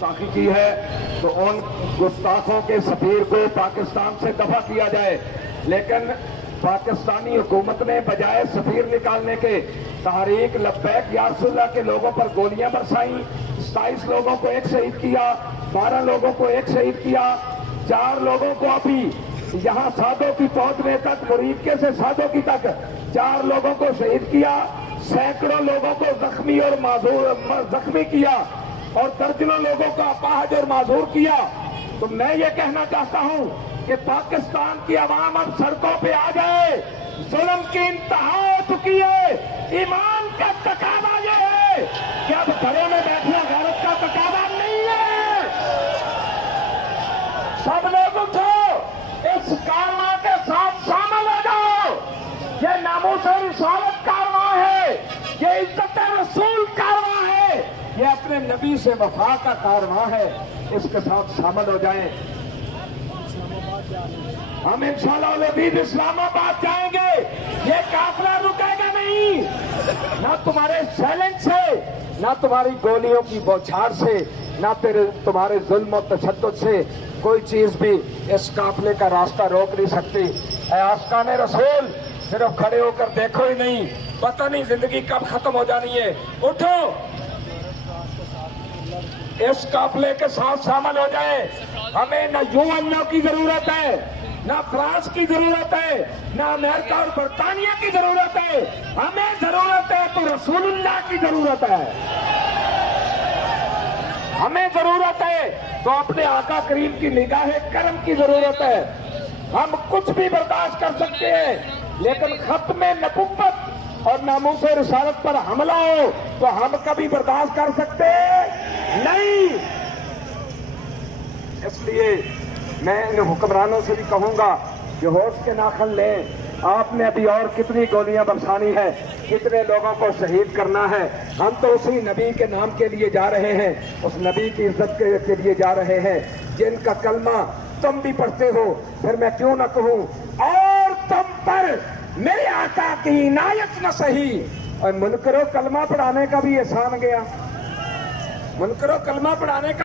گستاخی کی ہے تو ان گستاخوں کے سفیر کو پاکستان سے دفع کیا جائے، لیکن پاکستانی حکومت نے بجائے سفیر نکالنے کے تحریک لبیک یا رسول اللہ کے لوگوں پر گولیاں برسائیں، 27 لوگوں کو ایک شہید کیا، 12 لوگوں کو ایک شہید کیا، 4 لوگوں کو ابھی یہاں سادوں کی پہنچنے تک، مریدکے سے سادوں کی تک 4 لوگوں کو شہید کیا، سینکڑوں لوگوں کو زخمی اور زخمی کیا اور درجنوں لوگوں کا اپاہج اور معذور کیا۔ تو میں یہ کہنا چاہتا ہوں کہ پاکستان کی عوام اب سڑکوں پہ آ جائے، ظلم کی انتہا ہو چکی ہے، ایمان کا تقاضا یہ ہے کہ اب گھروں میں بیٹھنا غیرت کا تقاضا نہیں ہے۔ سب لوگ اٹھو، اس کارواں کے ساتھ شامل ہو جاؤ۔ یہ ناموس رسالت کارواں ہے، یہ عزت رسول کارواں ہے، یہ اپنے نبی سے وفا کا کارواں ہے، اس کے ساتھ شامل ہو جائیں۔ ہم انشاءاللہ العزیز اسلام آباد جائیں گے، یہ قافلہ رکے گا نہیں، نہ تمہارے چیلنج سے، نہ تمہاری گولیوں کی بوچھار سے، نہ تمہارے ظلم و تشدد سے کوئی چیز بھی اس قافلے کا راستہ روک نہیں سکتی۔ اے عاشقان رسول، صرف کھڑے ہو کر دیکھو ہی نہیں، پتہ نہیں زندگی کب ختم ہو جانی ہے۔ اٹھو، اس قافلے کے ساتھ شامل ہو جائے۔ ہمیں نہ UN کی ضرورت ہے، نہ فرانس کی ضرورت ہے، نہ امریکہ اور برطانیہ کی ضرورت ہے، ہمیں ضرورت ہے تو رسول اللہ کی ضرورت ہے۔ ہمیں ضرورت ہے تو اپنے آقا کریم کی نگاہ کرم کی ضرورت ہے۔ ہم کچھ بھی برداشت کر سکتے ہیں، لیکن ختم نبوت اور ناموس رسالت پر حملہ ہو تو ہم کبھی برداشت کر سکتے نہیں۔ اس لیے میں ان حکمرانوں سے بھی کہوں گا کہ ہوش کے ناخن لیں، آپ نے ابھی اور کتنی گولیاں برسانی ہے، کتنے لوگوں کو شہید کرنا ہے۔ ہم تو اسی نبی کے نام کے لیے جا رہے ہیں، اس نبی کی عزت کے لیے جا رہے ہیں جن کا کلمہ تم بھی پڑھتے ہو، پھر میں کیوں نہ کہوں اور تم پر میرے آقا کی عنایت نہ سہی۔ اور منکر و کلمہ پڑھانے کا بھی احسان گیا، منکر و کلمہ پڑھانے کا